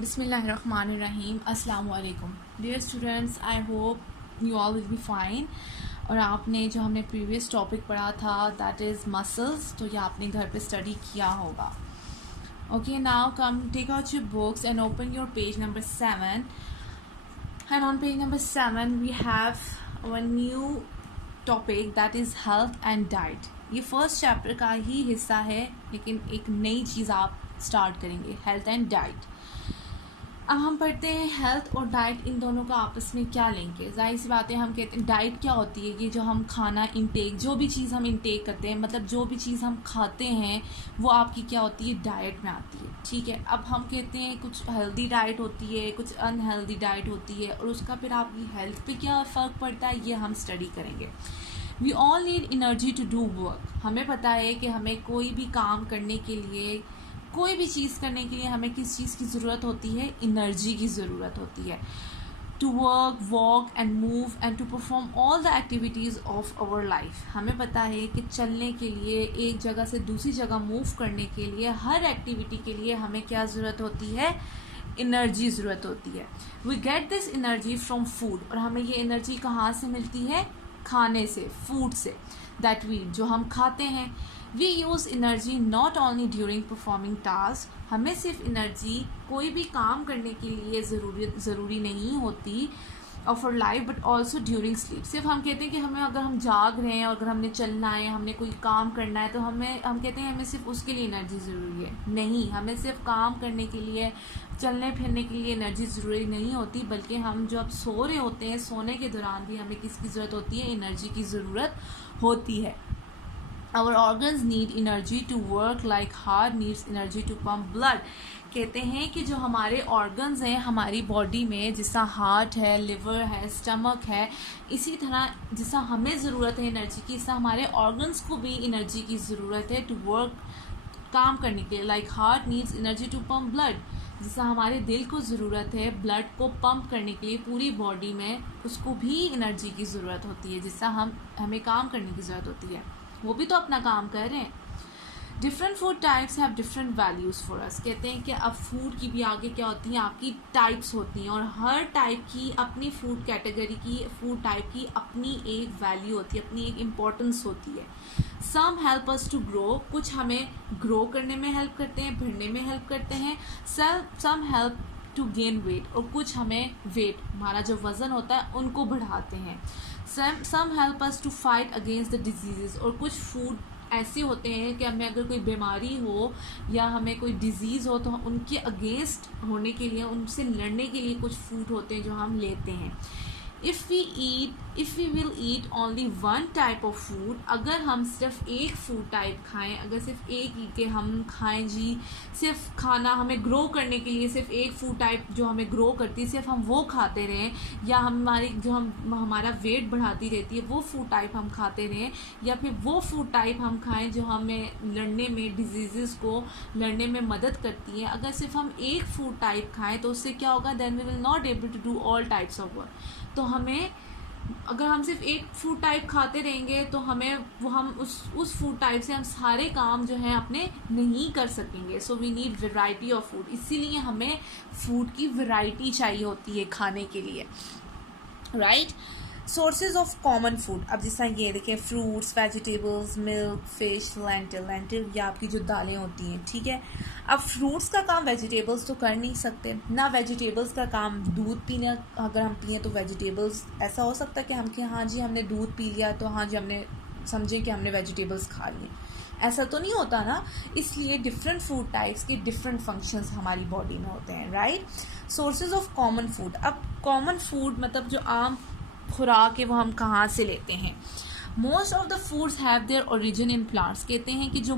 बिस्मिल्लाहिर्रहमानिर्रहीम अस्सलाम वालेकुम dear students, I hope you all will be fine. और आपने जो हमने प्रीवियस टॉपिक पढ़ा था दैट इज़ मसल्स, तो ये आपने घर पे स्टडी किया होगा। Okay, now come take out your books and open your page number 7 and on page number 7 we have one new topic that is health and diet. ये फर्स्ट चैप्टर का ही हिस्सा है, लेकिन एक नई चीज़ आप स्टार्ट करेंगे, हेल्थ एंड डाइट। अब हम पढ़ते हैं हेल्थ और डाइट, इन दोनों का आपस में क्या लिंक है। जाहिर सी बात है, हम कहते हैं डाइट क्या होती है, ये जो हम खाना इंटेक, जो भी चीज़ हम इंटेक करते हैं, मतलब जो भी चीज़ हम खाते हैं वो आपकी क्या होती है, डाइट में आती है। ठीक है, अब हम कहते हैं कुछ हेल्दी डाइट होती है, कुछ अनहेल्दी डाइट होती है, और उसका फिर आपकी हेल्थ पे क्या फ़र्क पड़ता है ये हम स्टडी करेंगे। We all need energy to do work. हमें पता है कि हमें कोई भी काम करने के लिए, कोई भी चीज़ करने के लिए हमें किस चीज़ की ज़रूरत होती है, एनर्जी की ज़रूरत होती है। To work, walk and move and to perform all the activities of our life. हमें पता है कि चलने के लिए, एक जगह से दूसरी जगह मूव करने के लिए, हर एक्टिविटी के लिए हमें क्या ज़रूरत होती है, एनर्जी ज़रूरत होती है। We get this energy from food, और हमें ये एनर्जी कहाँ से मिलती है, खाने से, फूड से, दैट वी, जो हम खाते हैं। We use energy not only during performing task. हमें सिर्फ एनर्जी कोई भी काम करने के लिए ज़रूरी नहीं होती of our life, but also during sleep. सिर्फ हम कहते हैं कि हमें, अगर हम जाग रहे हैं और अगर हमने चलना है, हमने कोई काम करना है, तो हम कहते हैं हमें सिर्फ उसके लिए एनर्जी ज़रूरी है। नहीं, हमें सिर्फ काम करने के लिए, चलने फिरने के लिए एनर्जी ज़रूरी नहीं होती, बल्कि हम जब सो रहे होते हैं, सोने के दौरान भी हमें किसकी ज़रूरत होती है, एनर्जी की ज़रूरत होती है। Our organs need energy to work like heart needs energy to pump blood। कहते हैं कि जो हमारे ऑर्गन्स हैं हमारी बॉडी में, जैसा हार्ट है, लिवर है, स्टमक है, इसी तरह जैसा हमें ज़रूरत है एनर्जी की, इसा हमारे ऑर्गन्स को भी एनर्जी की ज़रूरत है टू वर्क, काम करने के लिए। Like heart needs energy to pump blood, जैसा हमारे दिल को ज़रूरत है ब्लड को पंप करने के लिए पूरी बॉडी में, उसको भी एनर्जी की ज़रूरत होती है, जिससे हमें काम करने की ज़रूरत होती है। वो भी तो अपना काम कर रहे हैं। Different food types have different values for us. कहते हैं कि अब फूड की भी आगे क्या होती हैं, आपकी टाइप्स होती हैं, और हर टाइप की अपनी फूड कैटेगरी की, फूड टाइप की अपनी एक वैल्यू होती है, अपनी एक इम्पोर्टेंस होती है। Some help us to grow, कुछ हमें ग्रो करने में हेल्प करते हैं, बढ़ने में हेल्प करते हैं। Some help to gain weight, और कुछ हमें वेट, हमारा जो वज़न होता है, उनको बढ़ाते हैं। Some help us to fight against the disease, और कुछ फूड ऐसे होते हैं कि हमें अगर कोई बीमारी हो या हमें कोई डिज़ीज़ हो, तो उनके अगेंस्ट होने के लिए, उनसे लड़ने के लिए कुछ फूड होते हैं जो हम लेते हैं। If we will eat only one type of food, अगर हम सिर्फ एक फूड टाइप खाएं, अगर सिर्फ एक ही के हम खाएं जी, सिर्फ खाना हमें ग्रो करने के लिए, सिर्फ एक फूड टाइप जो हमें ग्रो करती है, सिर्फ हम वो खाते रहें, या हमारा वेट बढ़ाती रहती है वो फूड टाइप हम खाते रहें, या फिर वो फूड टाइप हम खाएं जो हमें लड़ने में, डिजीज़ को लड़ने में मदद करती है। अगर सिर्फ हम एक फूड टाइप खाएं तो उससे क्या होगा, then we will not able to do all types of work. तो हमें, अगर हम सिर्फ एक फूड टाइप खाते रहेंगे तो हम उस फूड टाइप से हम सारे काम जो हैं अपने नहीं कर सकेंगे। So we need variety of food, इसीलिए हमें फूड की वैरायटी चाहिए होती है खाने के लिए, right. Sources of common food, अब जैसा ये देखें, fruits, vegetables, milk, fish, lentil ये आपकी जो दालें होती हैं, ठीक है। अब फ्रूट्स का काम वेजिटेबल्स तो कर नहीं सकते ना, वेजिटेबल्स का काम दूध पीना, अगर हम पिए तो वेजिटेबल्स, ऐसा हो सकता है कि हम हाँ जी हमने दूध पी लिया तो हाँ जी हमने समझें कि हमने वेजिटेबल्स खा लिए, ऐसा तो नहीं होता ना। इसलिए डिफरेंट फूड टाइप्स के डिफरेंट फंक्शंस हमारी बॉडी में होते हैं, right. Sources of common food, अब कॉमन फूड मतलब जो आम खुराक है वो हम कहाँ से लेते हैं। Most of the foods have their origin in plants. कहते हैं कि जो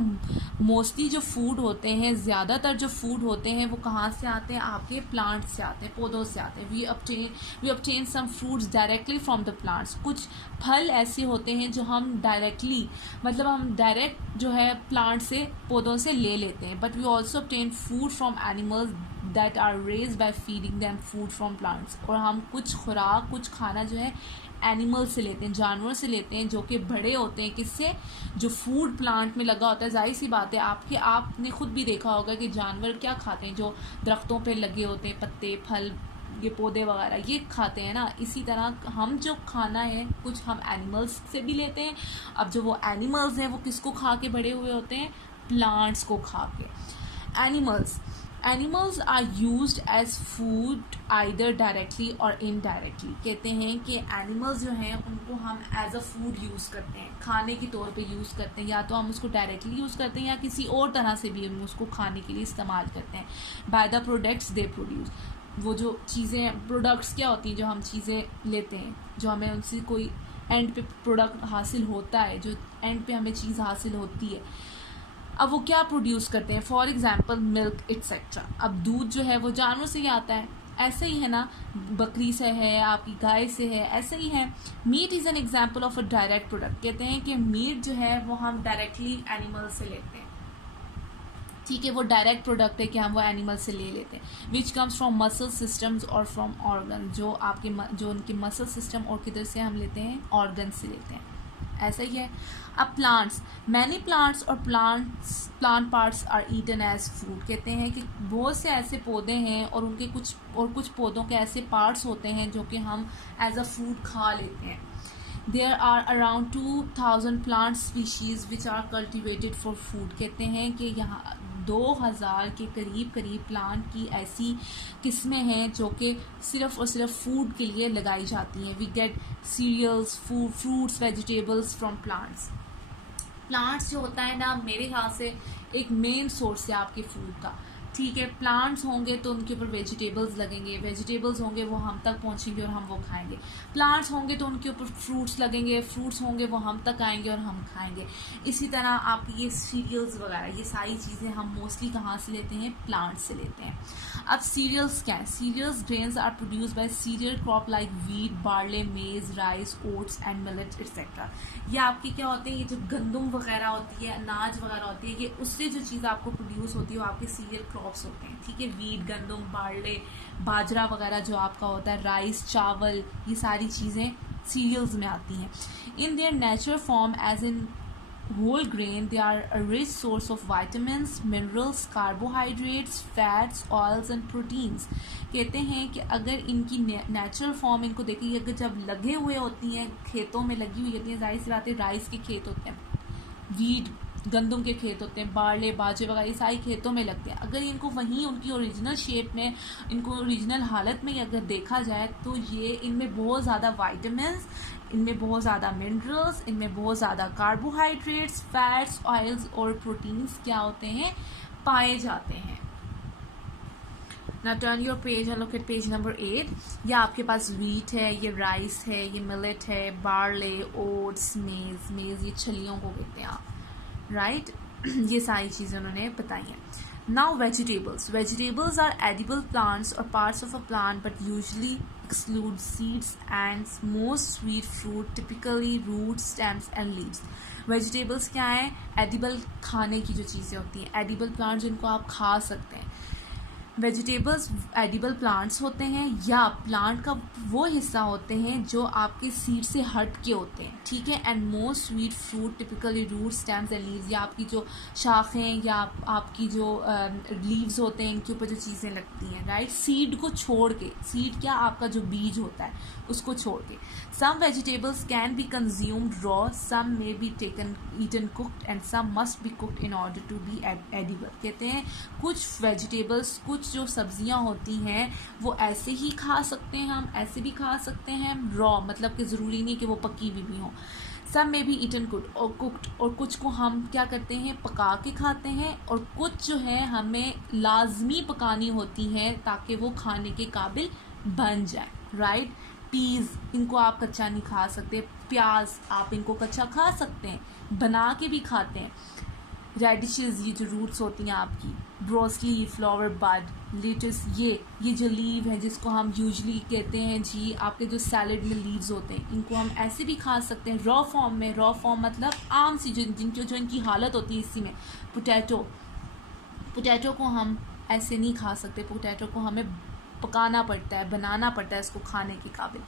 मोस्टली जो फूड होते हैं, ज़्यादातर जो फूड होते हैं वो कहाँ से आते हैं, आपके प्लांट से आते हैं, पौधों से आते हैं। We obtain some fruits directly from the plants. कुछ फल ऐसे होते हैं जो हम डायरेक्टली, मतलब हम डायरेक्ट जो है प्लांट से, पौधों से ले लेते हैं। But we also obtain food from animals that are raise by feeding them food from plants, और हम कुछ खुराक कुछ खाना जो है एनिमल से लेते हैं, जानवर से लेते हैं, जो कि बड़े होते हैं किससे, जो फूड प्लांट में लगा होता है। जाहिर सी बात है आपने खुद भी देखा होगा कि जानवर क्या खाते हैं, जो दरख्तों पे लगे होते हैं, पत्ते फल ये पौधे वगैरह ये खाते हैं ना। इसी तरह हम जो खाना है कुछ हम एनिमल्स से भी लेते हैं। अब जो वो एनिमल्स हैं वो किसको खा के बड़े हुए होते हैं, प्लांट्स को खा के। Animals are used as food either directly or indirectly. कहते हैं कि एनिमल्स जो हैं उनको हम एज अ फूड यूज़ करते हैं, खाने के तौर पे यूज़ करते हैं, या तो हम उसको डायरेक्टली यूज़ करते हैं या किसी और तरह से भी हम उसको खाने के लिए इस्तेमाल करते हैं। By the products they produce, वो जो चीज़ें प्रोडक्ट्स क्या होती हैं, जो हम चीज़ें लेते हैं, जो हमें उनसे कोई एंड पे प्रोडक्ट हासिल होता है, जो एंड पे हमें चीज़ हासिल होती है। अब वो क्या प्रोड्यूस करते हैं, फॉर एग्जांपल मिल्क एट्सेट्रा। अब दूध जो है वो जानवर से ही आता है, ऐसे ही है ना, बकरी से है, आपकी गाय से है, ऐसे ही है। Meat is an example of a direct product. कहते हैं कि मीट जो है वो हम डायरेक्टली एनिमल से लेते हैं, ठीक है, वो डायरेक्ट प्रोडक्ट है कि हम वो एनिमल से ले लेते हैं। Which comes from muscle systems और फ्रॉम ऑर्गन, जो उनके मसल सिस्टम और किधर से हम लेते हैं, ऑर्गन से लेते हैं, ऐसा ही है। अब plants, many plants or plant parts are eaten as food. कहते हैं कि बहुत से ऐसे पौधे हैं और उनके कुछ पौधों के ऐसे पार्ट्स होते हैं जो कि हम एज अ फूड खा लेते हैं। There are around 2000 plant species which are cultivated for food। कहते हैं कि यहाँ 2000 के करीब प्लांट की ऐसी किस्में हैं जो कि सिर्फ और सिर्फ फूड के लिए लगाई जाती हैं। We get cereals, fruits, vegetables from plants. Plants जो होता है ना, मेरे ख्याल से एक मेन सोर्स है आपके फूड का, ठीक है। प्लांट्स होंगे तो उनके ऊपर वेजिटेबल्स लगेंगे, वेजिटेबल्स होंगे वो हम तक पहुंचेंगे और हम वो खाएंगे। प्लांट्स होंगे तो उनके ऊपर फ्रूट्स लगेंगे, फ्रूट्स होंगे वो हम तक आएंगे और हम खाएंगे। इसी तरह आप ये सीरियल्स वगैरह ये सारी चीज़ें हम मोस्टली कहाँ से लेते हैं, प्लांट्स से लेते हैं। अब सीरियल्स क्या है, cereals grains are produce by cereal crop like wheat, barley, maize, rice, oats and millet etcetera. ये आपकी क्या होते हैं, ये जो गंदम वगैरह होती है, अनाज वगैरह होती है, ये उससे जो चीज़ आपको प्रोड्यूस होती है वो आपके सीरियल क्रॉप्स होते हैं, ठीक है। वीट, गंदम, बार्ले, बाजरा वगैरह जो आपका होता है, राइस, चावल, ये सारी चीज़ें सीरियल्स में आती हैं। In their natural form as in whole grain, they are a rich source of vitamins, minerals, carbohydrates, fats, oils and proteins। कहते हैं कि अगर इनकी नेचुरल फॉर्म इनको देखिए, अगर जब लगे हुए होती हैं, खेतों में लगी हुई होती हैं, जाहिर सी बात है राइस के खेत होते हैं, वीट गंदम के खेत होते हैं, बारले, बाजरे वगैरह ये सारी खेतों में लगते हैं। अगर इनको वहीं उनकी ओरिजिनल शेप में, इनको ओरिजिनल हालत में अगर देखा जाए तो ये इनमें बहुत ज़्यादा वाइटामिन्स, इनमें बहुत ज़्यादा मिनरल्स, इनमें बहुत ज़्यादा कार्बोहाइड्रेट्स, फैट्स, ऑयल्स और प्रोटीन्स क्या होते हैं, पाए जाते हैं। Now turn your page and look at page number 8। ये आपके पास वीट है, ये राइस है, ये मिलेट है, बार्ले, ओट्स, मेज ये छलियों को कहते हैं आप, राइट। ये सारी चीज़ें उन्होंने बताई हैं। Now vegetables are edible plants और parts of a plant but usually exclude seeds and most sweet fruit, typically roots, stems and leaves. Vegetables क्या है, एडिबल खाने की जो चीज़ें होती हैं, एडिबल प्लांट जिनको आप खा सकते हैं। वेजिटेबल्स एडिबल प्लांट्स होते हैं या प्लांट का वो हिस्सा होते हैं जो आपके सीड से हट के होते हैं, ठीक है। And most sweet fruit, typically root, stems and leaves, या आपकी जो शाखें या आपकी जो लीव्स होते हैं, इनके ऊपर जो चीज़ें लगती हैं, राइट। सीड को छोड़ के, सीड क्या आपका जो बीज होता है उसको छोड़ के। Some vegetables can be consumed raw, some may be eaten cooked and some must be cooked in order to be edible. कहते हैं कुछ वेजिटेबल्स, कुछ जो सब्जियां होती हैं वो ऐसे ही खा सकते हैं, हम ऐसे भी खा सकते हैं रॉ, मतलब कि ज़रूरी नहीं कि वो पकी हुई भी हों। सब में भी ईटन कुक्ड, और कुछ को हम क्या करते हैं, पका के खाते हैं, और कुछ जो है हमें लाजमी पकानी होती हैं ताकि वो खाने के काबिल बन जाए, राइट। पीज़, इनको आप कच्चा नहीं खा सकते। प्याज आप इनको कच्चा खा सकते हैं, बना के भी खाते हैं। रेडिशेस, ये जो रूट्स होती हैं आपकी, ब्रोसली, फ्लावर बड, लेटस, ये जो लीव है जिसको हम यूजली कहते हैं जी आपके जो सैलड में लीव्स होते हैं, इनको हम ऐसे भी खा सकते हैं रॉ फॉर्म में। रॉ फॉर्म मतलब आम सी जो इनकी हालत होती है इसी में। पोटैटो को हम ऐसे नहीं खा सकते, पोटैटो को हमें पकाना पड़ता है, बनाना पड़ता है इसको खाने के काबिल,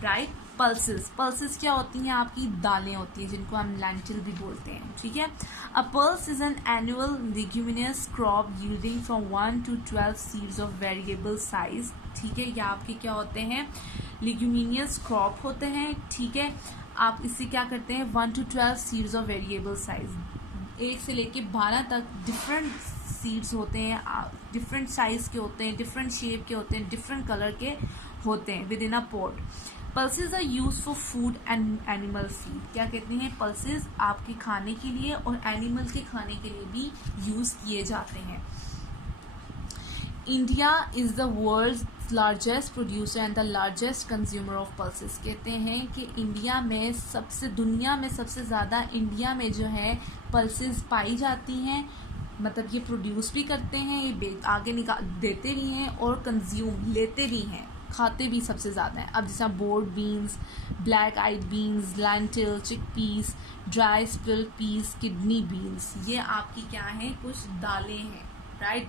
राइट। पल्सेस, पल्सेस क्या होती हैं? आपकी दालें होती हैं जिनको हम लेंटिल भी बोलते हैं, ठीक है। अ pulse is an annual leguminous crop yielding from 1 to 12 seeds of variable size, ठीक है। ये आपके क्या होते हैं? लेग्यूमिनियस क्रॉप होते हैं, ठीक है। आप इससे क्या करते हैं? 1 to 12 seeds of variable size, 1 से लेके 12 तक डिफरेंट सीड्स होते हैं, डिफरेंट साइज के होते हैं, डिफरेंट शेप के होते हैं, डिफरेंट कलर के होते हैं with in a pot. Pulses are use for food and animal feed, क्या कहते हैं? पल्सेस आपके खाने के लिए और एनिमल के खाने के लिए भी यूज किए जाते हैं। India is the world's largest producer and the largest consumer of pulses, कहते हैं कि इंडिया में दुनिया में सबसे ज़्यादा इंडिया में जो है पल्सेस पाई जाती हैं, मतलब ये प्रोड्यूस भी करते हैं, ये आगे निकाल देते भी हैं और कंज्यूम लेते भी हैं, खाते भी सबसे ज़्यादा हैं। अब जैसा broad beans, black eyed beans, lentil, chick peas, dry split peas, kidney beans, ये आपकी क्या है? कुछ दालें हैं, राइट।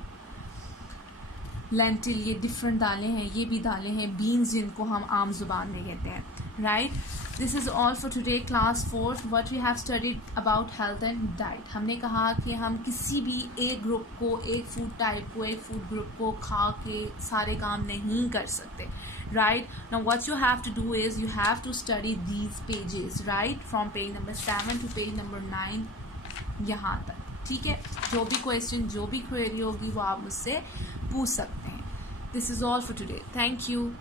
लेंटिल ये डिफरेंट दालें हैं, ये भी दालें हैं। बीन्स जिनको हम आम जुबान में कहते हैं, right. This is all for today class 4 what we have studied about health and diet. हमने कहा कि हम किसी भी एक ग्रुप को, एक फूड टाइप को, एक फूड ग्रुप को खा के सारे काम नहीं कर सकते, right. Now what you have to do is you have to study these pages, right, from page number 7 to page number 9 यहाँ तक, ठीक है। जो भी क्वेश्चन, जो भी क्वेरी होगी वो आप मुझसे पूछ सकते हैं। This is all for today, thank you.